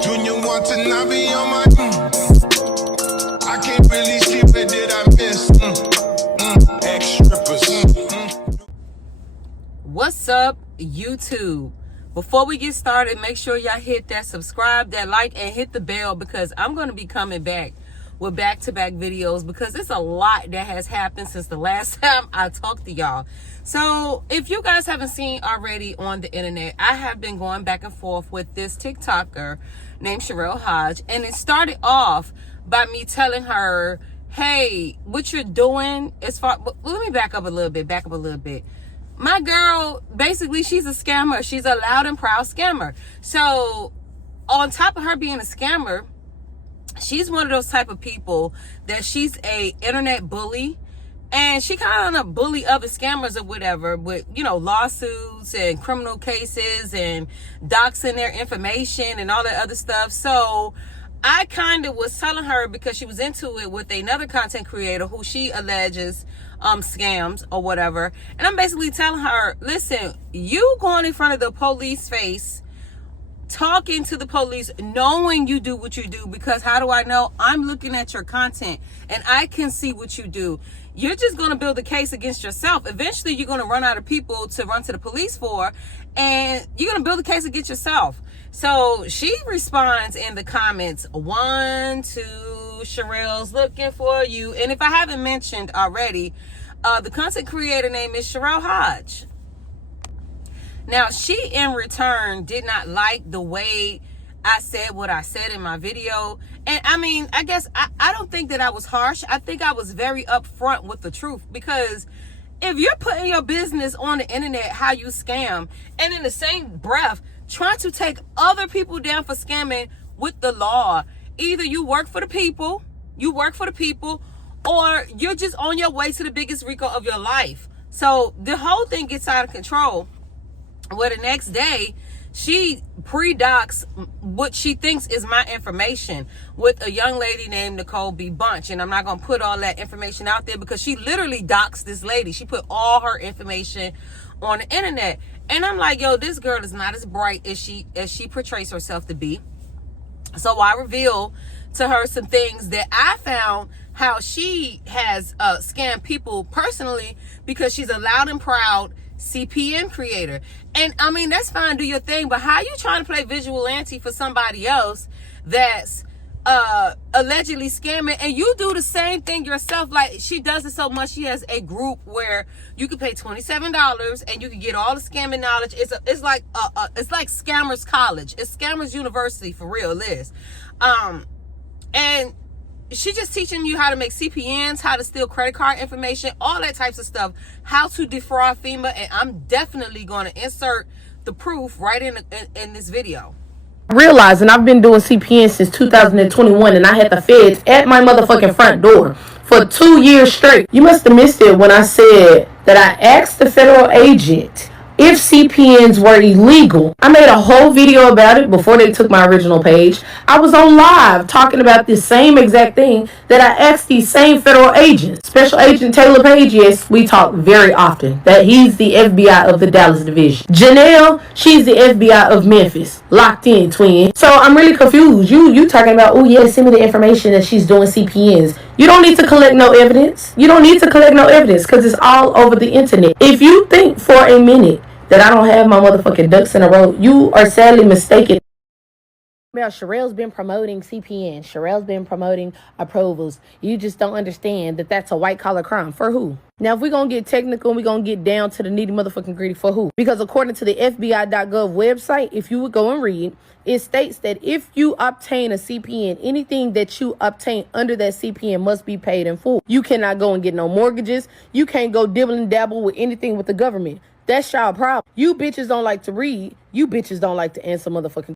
Junior want to not be on my I can't really see what did I miss. Ex-strippers. What's up, YouTube? Before we get started, make sure y'all hit that subscribe, that like, and hit the bell because I'm going to be coming back with back-to-back videos because it's a lot that has happened since the last time I talked to y'all. So if you guys haven't seen already on the internet, I have been going back and forth with this TikToker named Charelle Haj, and it started off by me telling her, hey, what you're doing as far, let me back up a little bit. My girl, basically, she's a scammer. She's a loud and proud scammer. So on top of her being a scammer, she's one of those type of people that she's a internet bully, and she kind of bully other scammers or whatever with, you know, lawsuits and criminal cases and doxing their information and all that other stuff. So I kind of was telling her, because she was into it with another content creator who she alleges scams or whatever, and I'm basically telling her, listen, you going in front of the police face, talking to the police, knowing you do what you do, because how do I know? I'm looking at your content and I can see what you do. You're just going to build a case against yourself. Eventually you're going to run out of people to run to the police for, and you're going to build a case against yourself. So she responds in the comments, 1, 2, Sherrell's looking for you. And if I haven't mentioned already, the content creator name is Charelle Haj. Now, she in return did not like the way I said what I said in my video. And I mean, I guess I don't think that I was harsh. I think I was very upfront with the truth, because if you're putting your business on the internet, how you scam, and in the same breath trying to take other people down for scamming with the law, either you work for the people, or you're just on your way to the biggest RICO of your life. So the whole thing gets out of control, where the next day she pre-docs what she thinks is my information with a young lady named Nicole B. Bunch. And I'm not going to put all that information out there because she literally doxed this lady. She put all her information on the internet. And I'm like, yo, this girl is not as bright as she portrays herself to be. So I reveal to her some things that I found, how she has scammed people personally, because she's a loud and proud CPN creator. And I mean, that's fine, do your thing, but how you trying to play vigilante for somebody else that's allegedly scamming, and you do the same thing yourself? Like, she does it so much. She has a group where you can pay $27 and you can get all the scamming knowledge. It's like Scammers College. It's Scammers University, for real, Liz. And she's just teaching you how to make CPNs, how to steal credit card information, all that types of stuff, how to defraud FEMA. And I'm definitely going to insert the proof right in this video. Realizing I've been doing CPN since 2021, and I had the feds at my motherfucking front door for 2 years straight. You must have missed it when I said that I asked the federal agent if CPNs were illegal. I made a whole video about it before they took my original page. I was on live talking about this same exact thing that I asked these same federal agents. Special Agent Taylor Page, yes, we talk very often. That he's the FBI of the Dallas division. Janelle, she's the FBI of Memphis. Locked in, twin. So I'm really confused. You talking about, oh yeah, send me the information that she's doing CPNs. You don't need to collect no evidence. Because it's all over the internet. If you think for a minute that I don't have my motherfucking ducks in a row, you are sadly mistaken. Now, Sherrell's been promoting CPN. Sherrell's been promoting approvals. You just don't understand that that's a white-collar crime. For who? Now, if we're going to get technical and we're going to get down to the nitty motherfucking gritty, for who? Because according to the FBI.gov website, if you would go and read, it states that if you obtain a CPN, anything that you obtain under that CPN must be paid in full. You cannot go and get no mortgages. You can't go dibble and dabble with anything with the government. That's y'all problem. You bitches don't like to read. You bitches don't like to answer motherfucking.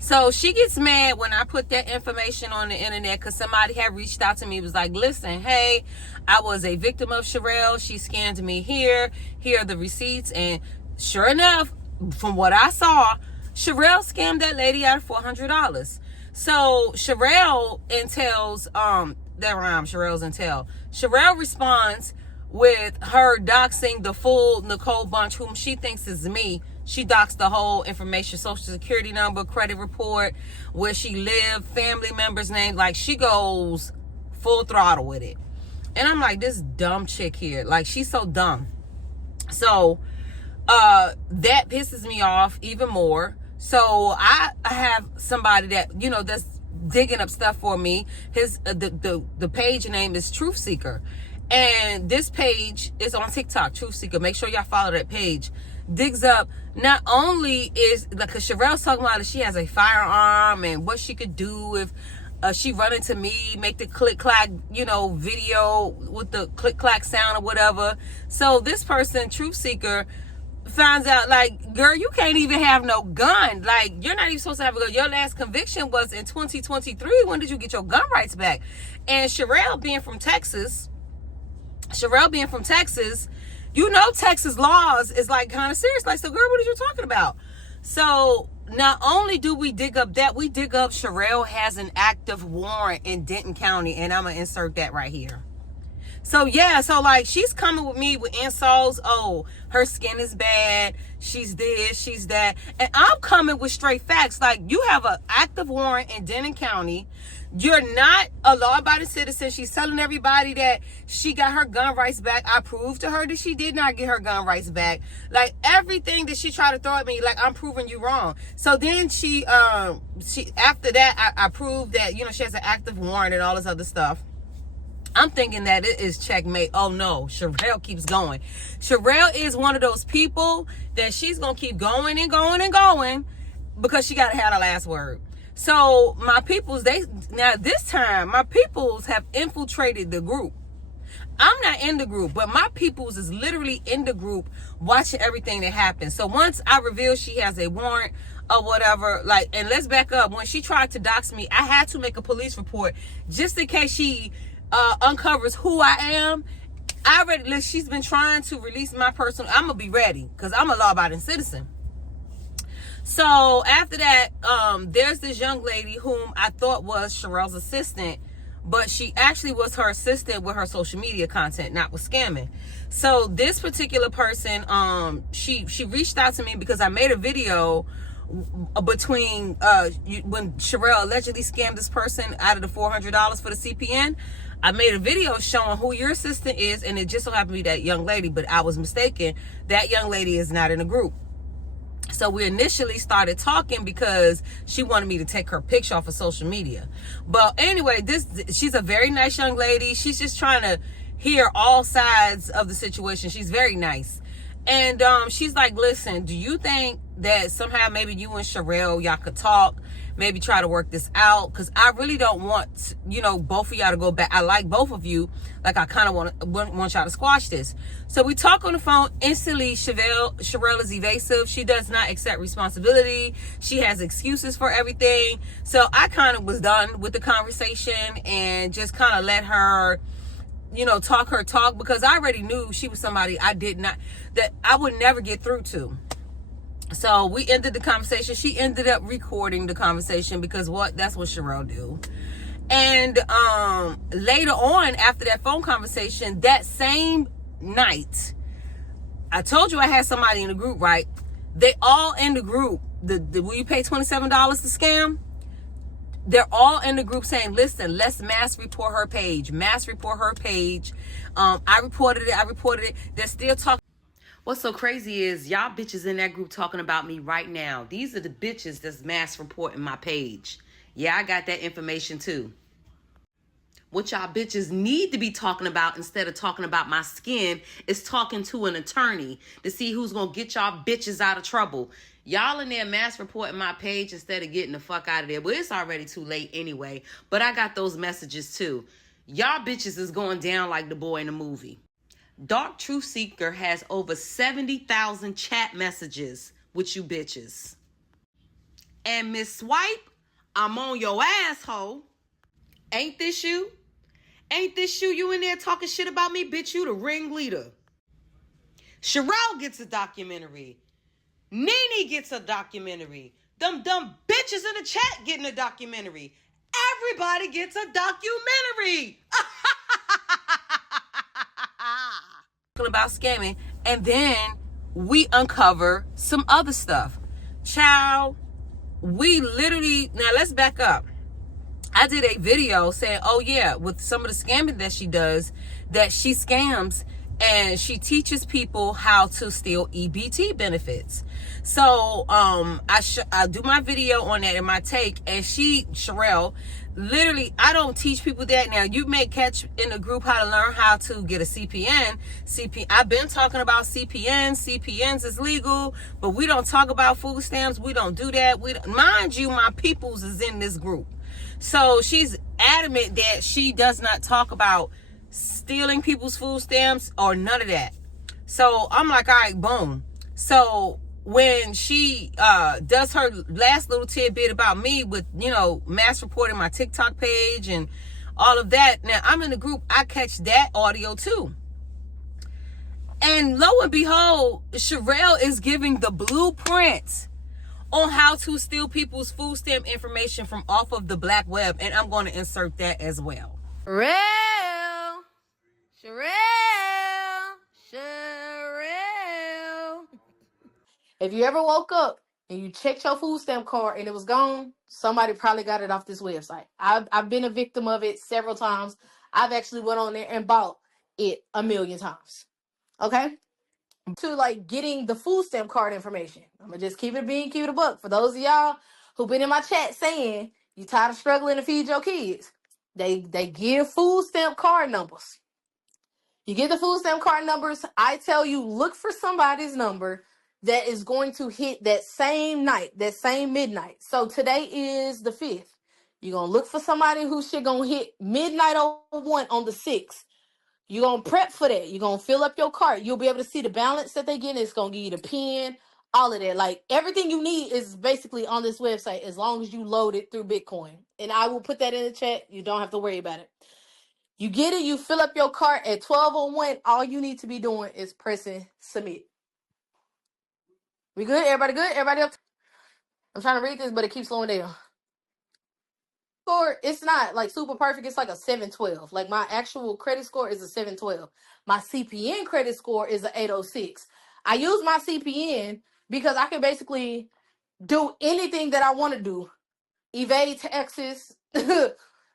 So she gets mad when I put that information on the internet, because somebody had reached out to me, was like, listen, hey, I was a victim of Sherrell. She scammed me here. Here are the receipts. And sure enough, from what I saw, Sherrell scammed that lady out of $400. So Sherrell intel's that rhyme, Sherrell's intel. Sherrell responds with her doxing the full Nicole bunch, whom she thinks is me. She doxed the whole information, social security number, credit report, where she lived, family members' names. Like, she goes full throttle with it. And I'm like, this dumb chick here, like, she's so dumb. So that pisses me off even more. So I have somebody that, you know, that's digging up stuff for me. His the page name is Truth Seeker, and this page is on TikTok, Truth Seeker. Make sure y'all follow that page. Digs up, not only is like, cause Sherrell's talking about that she has a firearm and what she could do if she run into me, make the click clack, you know, video with the click clack sound or whatever. So this person, Truth Seeker, finds out, like, girl, you can't even have no gun. Like, you're not even supposed to have a gun. Your last conviction was in 2023. When did you get your gun rights back? And Sherrell being from Texas, you know, Texas laws is like kind of serious. Like, so girl, what are you talking about? So not only do we dig up that, we dig up Charelle has an active warrant in Denton County, and I'm gonna insert that right here. So yeah, so like, she's coming with me with insults. Oh, her skin is bad, she's this, she's that. And I'm coming with straight facts. Like, you have an active warrant in Denton County. You're not a law-abiding citizen. She's telling everybody that she got her gun rights back. I proved to her that she did not get her gun rights back. Like, everything that she tried to throw at me, like, I'm proving you wrong. So then she after that, I proved that, you know, she has an active warrant and all this other stuff. I'm thinking that it is checkmate. Oh no, Sherrell keeps going. Sherrell is one of those people that she's gonna keep going and going and going because she gotta have the last word. So my peoples, this time my peoples have infiltrated the group. I'm not in the group, but my peoples is literally in the group watching everything that happens. So once I reveal she has a warrant or whatever, like, and let's back up. When she tried to dox me, I had to make a police report just in case she uncovers who I am. She's been trying to release my personal. I'm gonna be ready because I'm a law-abiding citizen. So after that, there's this young lady whom I thought was Sherrell's assistant, but she actually was her assistant with her social media content, not with scamming. So this particular person, she reached out to me because I made a video between when Sherrell allegedly scammed this person out of the $400 for the CPN. I made a video showing who your assistant is, and it just so happened to be that young lady, but I was mistaken. That young lady is not in the group. So we initially started talking because she wanted me to take her picture off of social media. But anyway, she's a very nice young lady. She's just trying to hear all sides of the situation. She's very nice. And she's like, listen, do you think that somehow maybe you and Sherrell, y'all could talk, maybe try to work this out? Because I really don't want, you know, both of y'all to go back. I like both of you. Like, I kind of want y'all to squash this. So we talk on the phone. Instantly, Sherrell is evasive. She does not accept responsibility. She has excuses for everything. So I kind of was done with the conversation and just kind of let her, you know, talk her talk, because I already knew she was somebody that I would never get through to. So we ended the conversation. She ended up recording the conversation because that's what Sherrell do. And later on, after that phone conversation, that same night, I told you I had somebody in the group, right? They all in the group. Will you pay $27 to scam? They're all in the group saying, listen, let's mass report her page. Mass report her page. I reported it. They're still talking. What's so crazy is y'all bitches in that group talking about me right now. These are the bitches that's mass reporting my page. Yeah, I got that information too. What y'all bitches need to be talking about instead of talking about my skin is talking to an attorney to see who's going to get y'all bitches out of trouble. Y'all in there mass reporting my page instead of getting the fuck out of there. But it's already too late anyway. But I got those messages too. Y'all bitches is going down like the boy in the movie. Dark Truth Seeker has over 70,000 chat messages with you bitches. And Miss Swipe, I'm on your asshole. Ain't this you? Ain't this you in there talking shit about me? Bitch, you the ringleader. Sherrell gets a documentary. Nene gets a documentary. Them dumb bitches in the chat getting a documentary. Everybody gets a documentary. About scamming, and then we uncover some other stuff. Child, we literally, now let's back up. I did a video saying, oh yeah, with some of the scamming that she does, that she scams and she teaches people how to steal EBT benefits. So I do my video on that in my take, and Sherrell, literally, I don't teach people that. Now, you may catch in the group how to learn how to get a CPN. I've been talking about CPNs is legal, but we don't talk about food stamps. We don't do that. Mind you, my peoples is in this group. So she's adamant that she does not talk about stealing people's food stamps or none of that. So I'm like, all right, boom. So when she does her last little tidbit about me with, mass reporting my TikTok page and all of that, now I'm in the group, I catch that audio too. And lo and behold, Sherrell is giving the blueprint on how to steal people's food stamp information from off of the black web, and I'm going to insert that as well. Sherrell. If you ever woke up and you checked your food stamp card and it was gone, somebody probably got it off this website. I've been a victim of it several times. I've actually went on there and bought it 1,000,000 times. Okay? To like getting the food stamp card information. I'm gonna just keep it a buck. For those of y'all who've been in my chat saying you tired of struggling to feed your kids, they give food stamp card numbers. You get the food stamp card numbers. I tell you, look for somebody's number that is going to hit that same night, that same midnight. So today is the 5th. You're gonna look for somebody who shit gonna hit midnight 01 on the 6th. You're going to prep for that. You're going to fill up your cart. You'll be able to see the balance that they get. It's going to give you the PIN, all of that. Like, everything you need is basically on this website as long as you load it through Bitcoin. And I will put that in the chat. You don't have to worry about it. You get it. You fill up your cart at 12:01. All you need to be doing is pressing submit. We good? Everybody good? Everybody up? I'm trying to read this, but it keeps slowing down. Score, it's not like super perfect. It's like a 712. Like, my actual credit score is a 712. My CPN credit score is a 806. I use my CPN because I can basically do anything that I want to do. Evade taxes,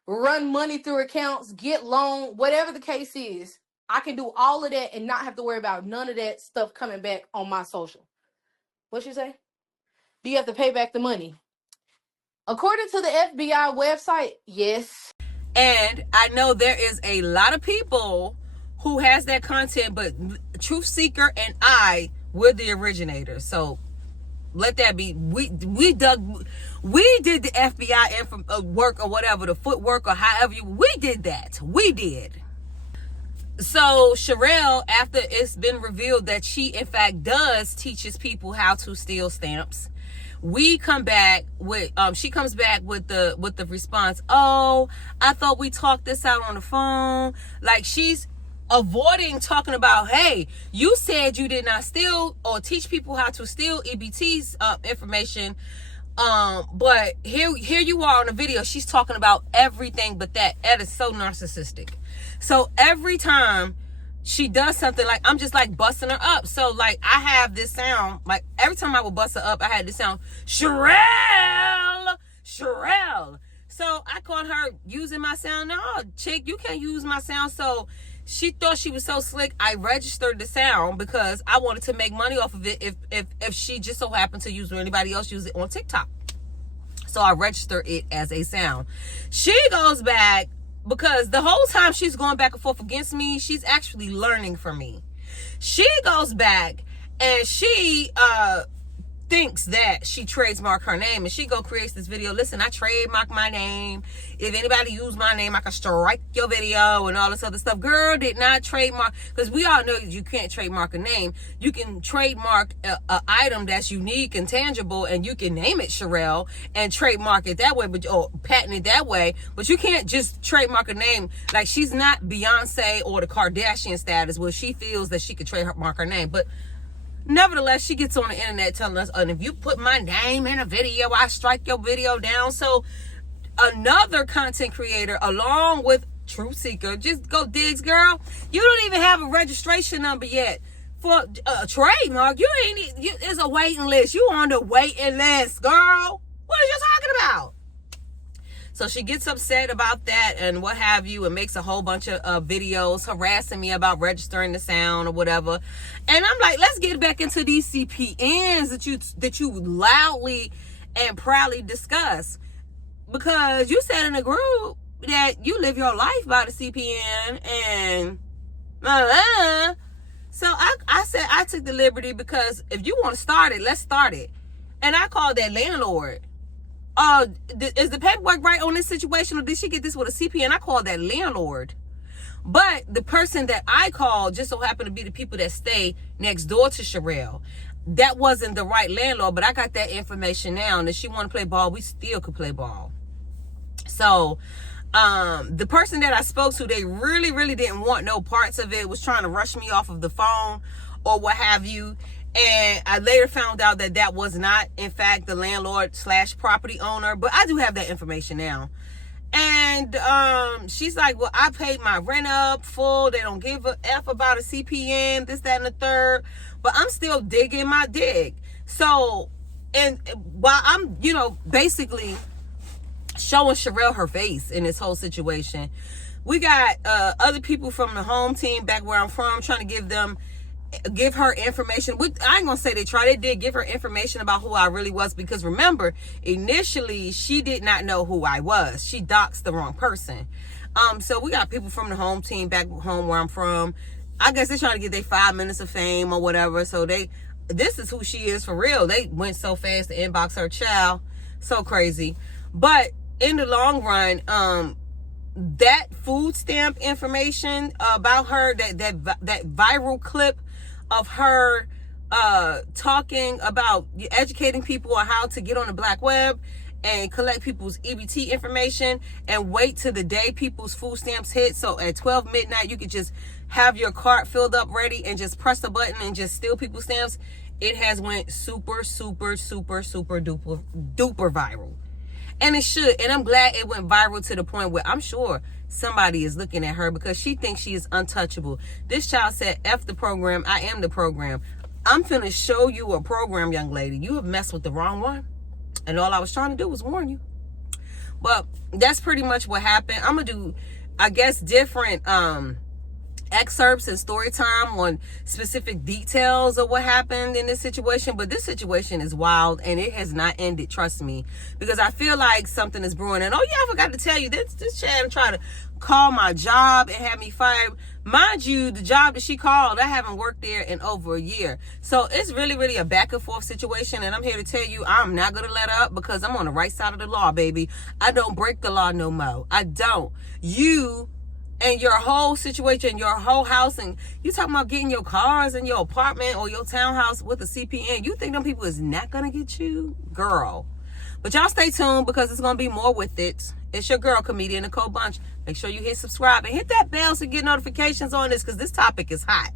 run money through accounts, get loan, whatever the case is. I can do all of that and not have to worry about none of that stuff coming back on my social. What you say? Do you have to pay back the money? According to the FBI website, yes. And I know there is a lot of people who has that content, but Truth Seeker and we're the originators. So let that be. We did the FBI work or whatever, the footwork or however we did that. We did. So Sherrell, after it's been revealed that she in fact teaches people how to steal stamps, she comes back with the response, oh, I thought we talked this out on the phone. Like, she's avoiding talking about, hey, you said you did not steal or teach people how to steal EBT's information. But here you are on the video. She's talking about everything but that. That is so narcissistic. So every time she does something, like, I'm just like busting her up. So like, I have this sound, like every time I would bust her up, I had this sound, Sherrell. So I caught her using my sound. No, chick, you can't use my sound. So she thought she was so slick. I registered the sound because I wanted to make money off of it if she just so happened to use or anybody else use it on TikTok. So I registered it as a sound. She goes back, because the whole time she's going back and forth against me, she's actually learning from me. She goes back and she thinks that she trademarked her name, and she creates this video. Listen, I trademarked my name. If anybody use my name, I can strike your video and all this other stuff. Girl did not trademark, because we all know you can't trademark a name. You can trademark a item that's unique and tangible, and you can name it Sherrell and trademark it that way, or patent it that way. But you can't just trademark a name. Like, she's not Beyonce or the Kardashian status where she feels that she could trademark her name. But Nevertheless, she gets on the internet telling us, and if you put my name in a video, I strike your video down. So another content creator, along with Truth Seeker, just go digs, girl. You don't even have a registration number yet for a trademark. There's a waiting list. You on the waiting list, girl. What are you talking about? So she gets upset about that and what have you, and makes a whole bunch of videos harassing me about registering the sound or whatever. And I'm like, let's get back into these CPNs that you loudly and proudly discuss, because you said in the group that you live your life by the CPN and so I said I took the liberty, because if you want to start it, let's start it. And I called that landlord. Is the paperwork right on this situation, or did she get this with a CPN? I called that landlord. But the person that I called just so happened to be the people that stay next door to Sherrell. That wasn't the right landlord, but I got that information now. And if she want to play ball, we still could play ball. So the person that I spoke to, they really, really didn't want no parts of it, was trying to rush me off of the phone or what have you. And I later found out that that was not, in fact, the landlord / property owner. But I do have that information now. And she's like, well, I paid my rent up full. They don't give a F about a CPN, this, that, and the third. But I'm still digging my dig. So, and while I'm, basically showing Sherrell her face in this whole situation, we got other people from the home team back where I'm from trying to give her information. I ain't gonna say they did give her information about who I really was, because remember, initially she did not know who I was. She doxed the wrong person. So we got people from the home team back home where I'm from. I guess they're trying to get their 5 minutes of fame or whatever. So this is who she is for real. They went so fast to inbox her child. So crazy. But in the long run, that food stamp information about her, that viral clip of her talking about educating people on how to get on the black web and collect people's EBT information and wait till the day people's food stamps hit. So at 12 midnight, you could just have your cart filled up ready and just press the button and just steal people's stamps. It has went super, super, super, super duper viral. And it should. And I'm glad it went viral to the point where I'm sure somebody is looking at her, because she thinks she is untouchable. This child said, F the program, I am the program. I'm finna show you a program, young lady. You have messed with the wrong one. And all I was trying to do was warn you. But that's pretty much what happened. I'm gonna do, I guess, different excerpts and story time on specific details of what happened in this situation. But this situation is wild, and it has not ended, trust me, because I feel like something is brewing. And oh yeah, I forgot to tell you, this Chad tried to call my job and have me fired. Mind you, the job that she called, I haven't worked there in over a year. So it's really, really a back and forth situation. And I'm here to tell you, I'm not going to let up, because I'm on the right side of the law, baby. I don't break the law no more. I don't. You and your whole situation, your whole house, and you talking about getting your cars and your apartment or your townhouse with a CPN. You think them people is not going to get you? Girl. But y'all stay tuned, because it's going to be more with it. It's your girl, comedian Nicole Bunch. Make sure you hit subscribe and hit that bell to get notifications on this, because this topic is hot.